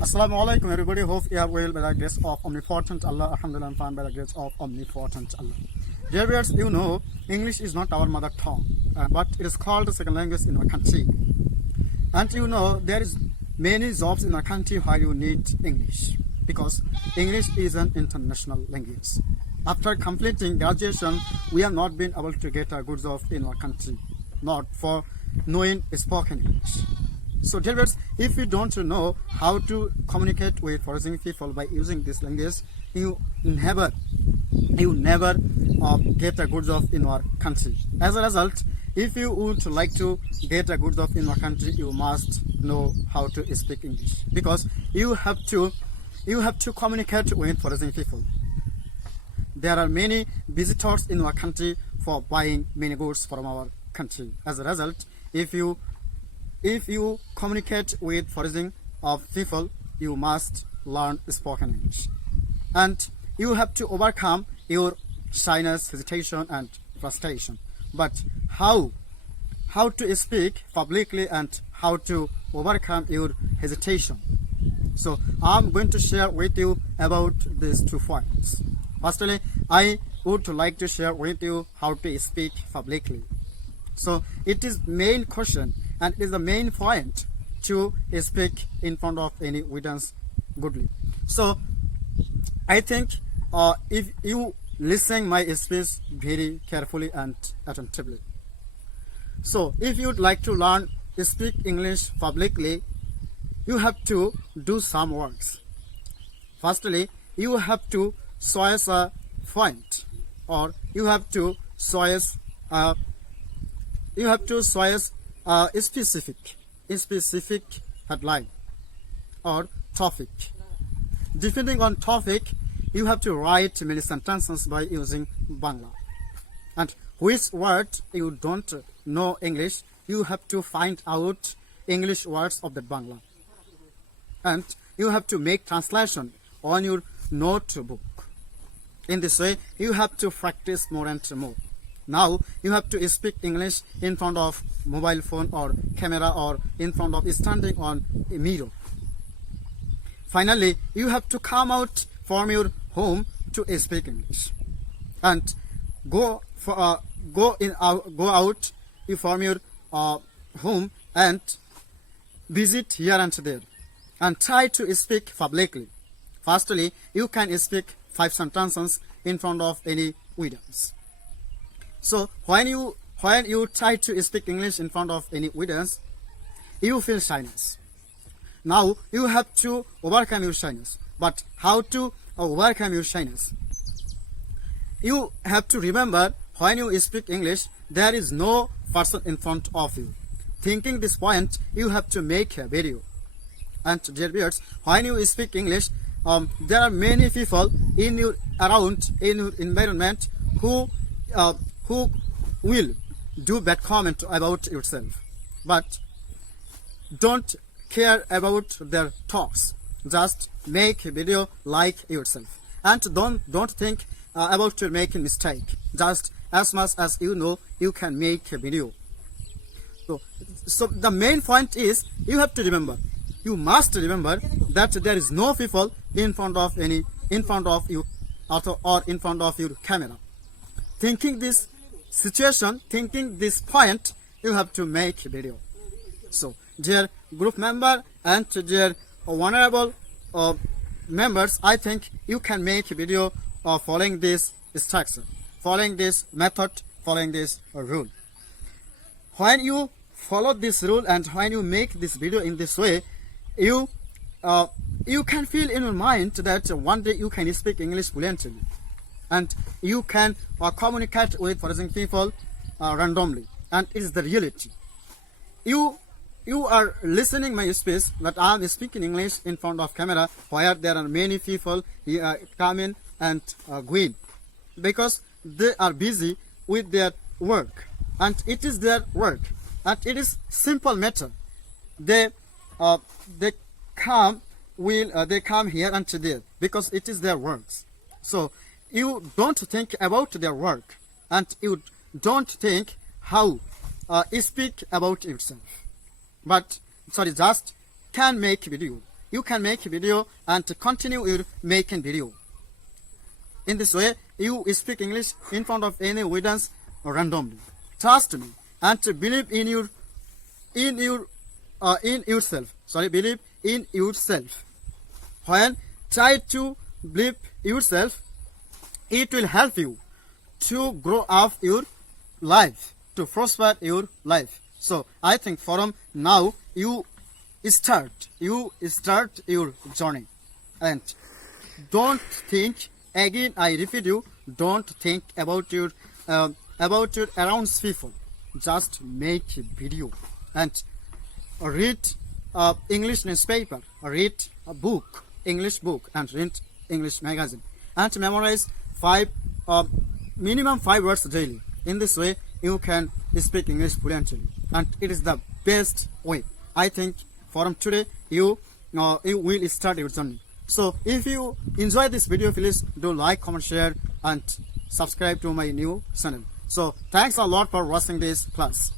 Assalamu alaikum everybody. Hope you are well by the grace of omnipotent Allah. Alhamdulillah, I'm fine by the grace of omnipotent Allah. Dear viewers, you know English is not our mother tongue, but it is called the second language in our country. And you know there is many jobs in our country where you need English because English is an international language. After completing graduation, we have not been able to get a good job in our country, not for knowing spoken English. So dear viewers, if you don't know how to communicate with foreign people by using this language, you never get a good job in our country. As a result, if you would like to get a good job in our country, you must know how to speak English because you have to communicate with foreign people. There are many visitors in our country for buying many goods from our country. As a result, if you communicate with foreign people, you must learn spoken English. And you have to overcome your shyness, hesitation, and frustration. But how to speak publicly and how to overcome your hesitation? So I'm going to share with you about these 2 points. Firstly, I would like to share with you how to speak publicly. So it is main question and it is the main point to speak in front of any audience goodly. So I think if you listen my speech very carefully and attentively. So if you would like to learn to speak English publicly, you have to do some works. Firstly, you have to choose a point, or you have to choose a specific headline or topic. Depending on topic, you have to write many sentences by using Bangla. And which word you don't know English, you have to find out English words of the Bangla. And you have to make translation on your notebook. In this way, you have to practice more and more. Now, you have to speak English in front of mobile phone or camera or in front of standing on a mirror. Finally, you have to come out from your home to speak English. And go out from your home and visit here and there. And try to speak publicly. Firstly, you can speak 5 sentences in front of any audience. So when you try to speak English in front of any audience, you feel shyness. Now you have to overcome your shyness. But how to overcome your shyness? You have to remember when you speak English, there is no person in front of you. Thinking this point, you have to make a video. And dear viewers, when you speak English, there are many people in your environment who will do bad comment about yourself, but don't care about their talks. Just make a video like yourself, and don't think about making mistake. Just as much as you know, you can make a video. So the main point is you have to remember. You must remember that there is no people in front of you or in front of your camera. Thinking this situation, thinking this point, you have to make a video. So, dear group member and dear vulnerable members, I think you can make a video following this structure, following this method, following this rule. When you follow this rule and when you make this video in this way, you can feel in your mind that one day you can speak English fluently, and you can communicate with foreign people randomly, and it is the reality. You are listening my speech that I am speaking English in front of camera, where there are many people coming and going because they are busy with their work, and it is their work, and it is simple matter. They come here and there because it is their works. So you don't think about their work, and you don't think how speak about yourself. But just can make video. you can make video and continue your making video. In this way, you speak English in front of any audience randomly. Trust me and believe in yourself. Believe in yourself. When try to believe yourself, it will help you to grow up your life, to prosper your life. So I think from now you start your journey, and don't think again. I repeat you, don't think about your around people. Just make a video and read English newspaper, read a book, English book, and read English magazine, and memorize minimum 5 words daily. In this way, you can speak English fluently, and it is the best way. I think from today you will start your journey. So if you enjoy this video, please do like, comment, share, and subscribe to my new channel. So thanks a lot for watching this class.